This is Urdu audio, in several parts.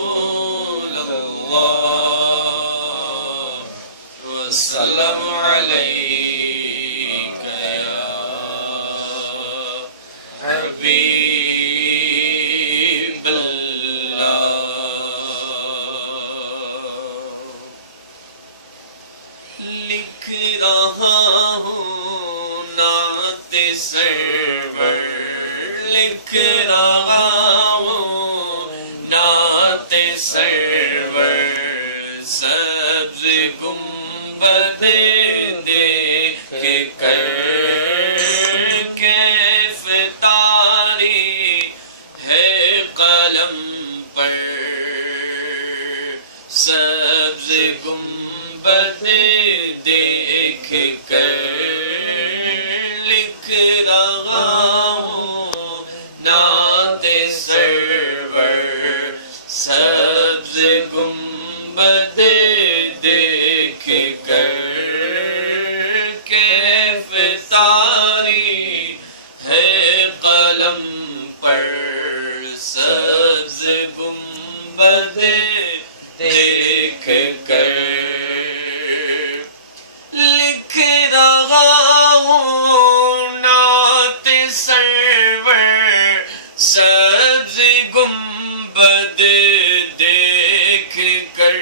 رسول اللہ وسلم علیک یا حبیب اللہ لکھ رہا ہوں نعت سرور لکھ رہا سرور سبز گنبد دیکھ کر کیف طاری ہے قلم پر سبز گنبد دیکھ کر لکھ رہا ہوں نعت سرور سبز گنبد دیکھ کر کیف طاری ہے قلم پر سبز گنبد دیکھ کر لکھ رہا ہوں نعت سرور سبز گنبد دیکھ کر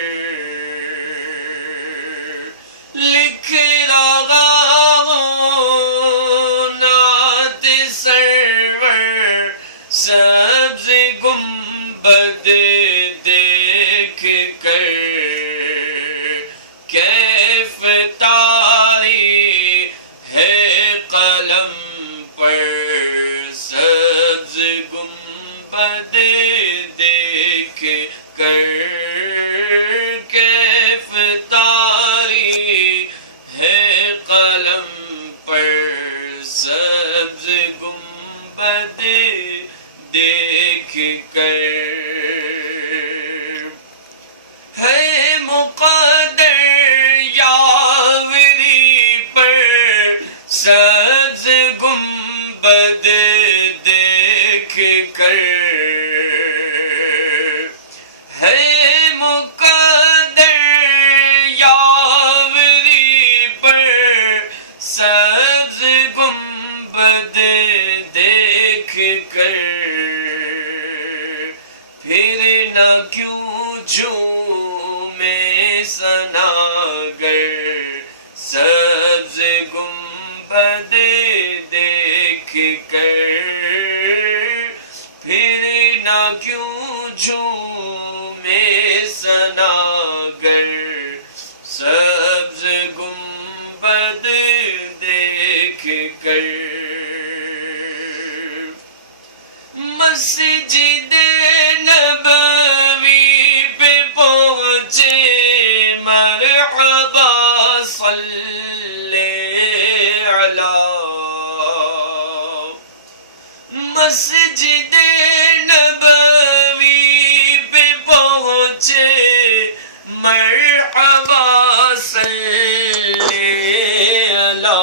لکھ رہا ہوں نعت سرور سبز گنبد دیکھ کر کیف طاری ہے قلم پر سبز گنبد دیکھ کر کیف طاری ہے قلم پر سبز گنبد دیکھ کر ہے مقدر یاوری پر سبز گنبد دیکھ کر ہے مقدر یاوری پر سبز گنبد دیکھ کر پھر نہ کیوں جھومے ثناگر سبز گنبد دیکھ کر پھر نہ کیوں جھومے ثناگر سبز گنبد دیکھ کر مسجد نبوی پہ پہنچے مرحبا صلی علی مسجد نبوی پہ پہنچے مرحبا صلی علی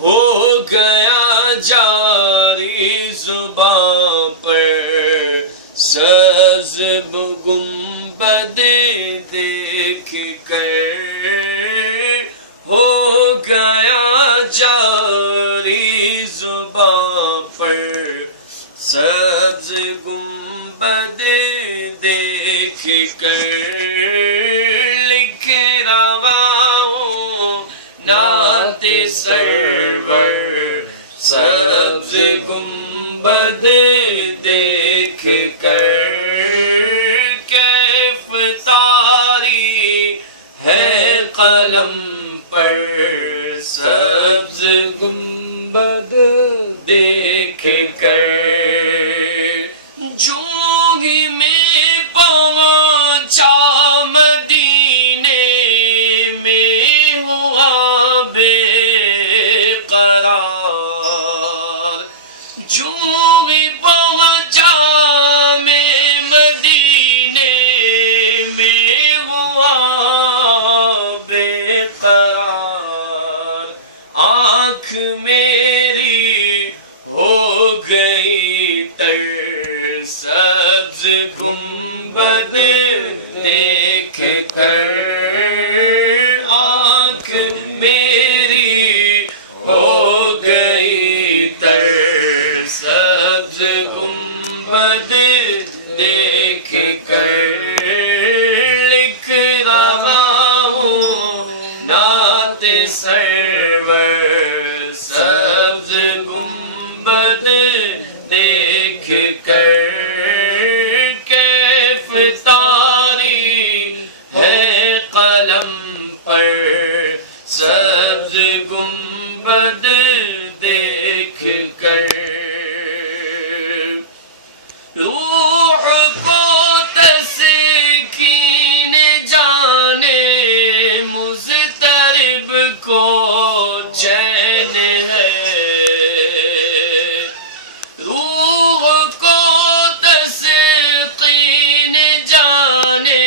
ہو گیا جاری زباں پر سبز گنبد دیکھ کر ہو گیا جاری زباں پر سبز گنبد دیکھ کر لکھ رہا ہوں نعت سرور سبز گنبد دیکھ کر کیف طاری ہے قلم پر سبز گنبد دیکھ کر جو ہی میں پہنچا مدینے میں ہوا بے قرار جو ہی پہنچا میں مدینے میں ہوا بے قرار آنکھ میری ہو گئی تر سبز گنبد دیکھ کر آنکھ میری ہو گئی تر سبز گنبد دیکھ کر لکھ رہا ہوں نعت سرور سبز گنبد دیکھ کر کیف طاری ہے قلم پر سبز گنبد دیکھ کر روح کو تسکین جانے مضطرب کو چین ہے روح کو تسکین جانے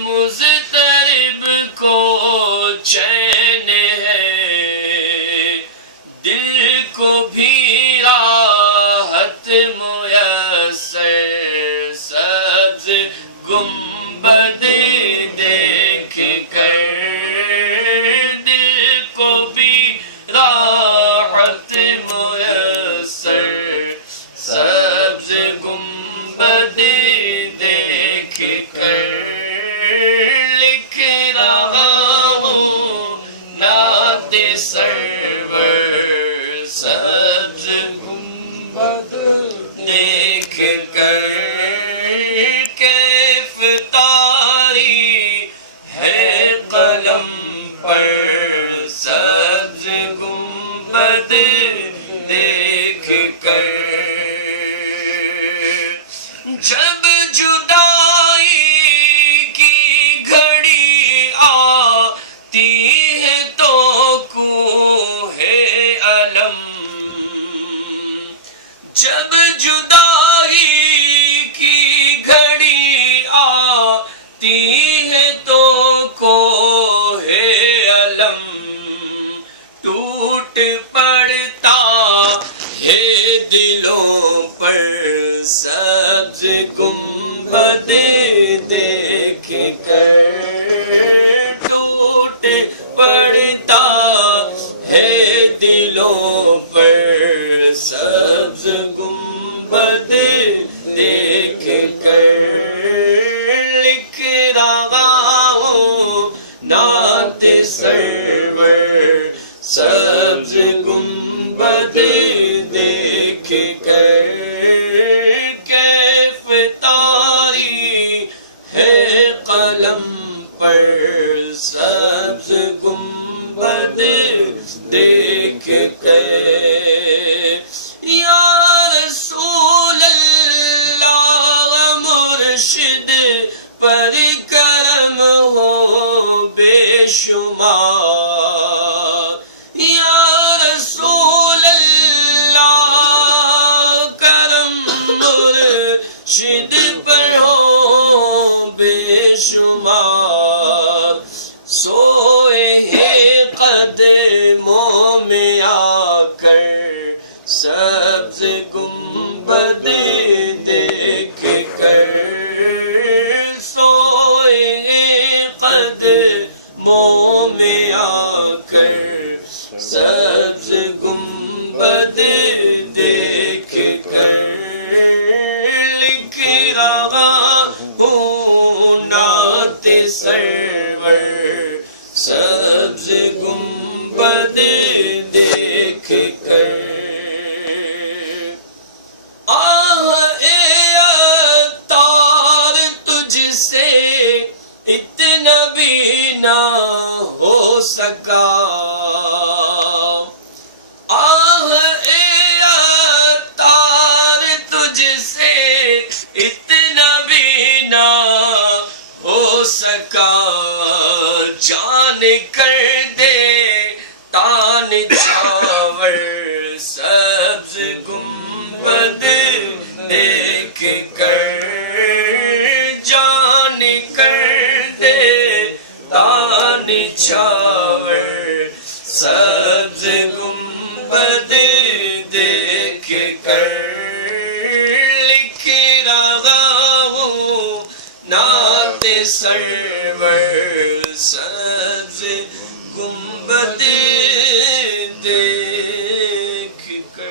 مضطرب کو چین ہے دل کو بھی راحت میسر سبز گنبد دیکھ کر دل کو بھی راحت میسر سبز گنبد دیکھ کر لکھ رہا ہوں نعت سرور سبز گنبد دیکھ کر کیف طاری ہے قلم پر سبز گنبد دیکھ کر جب جدائی کی گھڑی آتی ہے تو کوہ علم جب جدائی کی گھڑی آتی ہے تو کوہ علم ٹوٹ پڑتا ہے دلوں پر سبز گنبد دیکھ کر ٹوٹ پڑتا ہے دلوں پر سبز گنبد دیکھ کر لکھ رہا ہوں نعت سرور سبز گنبد دیکھ کر کیف طاری ہے قلم پر سبز گنبد دیکھ کر یا رسول اللہ مرشد پر کرم ہو بے شمار یا رسول اللہ کرم مرشد پر ہو بے شمار سوئے ہیں قدموں میں آ کر سبز گنبد دیکھ کر سوئے ہیں قدموں میں آ کر سبز گنبد دیکھ کر لکھ رہا ہوں نعت سرور سبز گنبد دیکھ کر اتنا بھی نہ ہو سکا اے عطار تجھ سے اتنا بھی نہ ہو سکا جان کر دے تان چھاور سبز گنبد دیکھ کر جان کر دے تان چھاور کر لکھ رہا ہوں نعت سرور سبز گنبد دیکھ کر.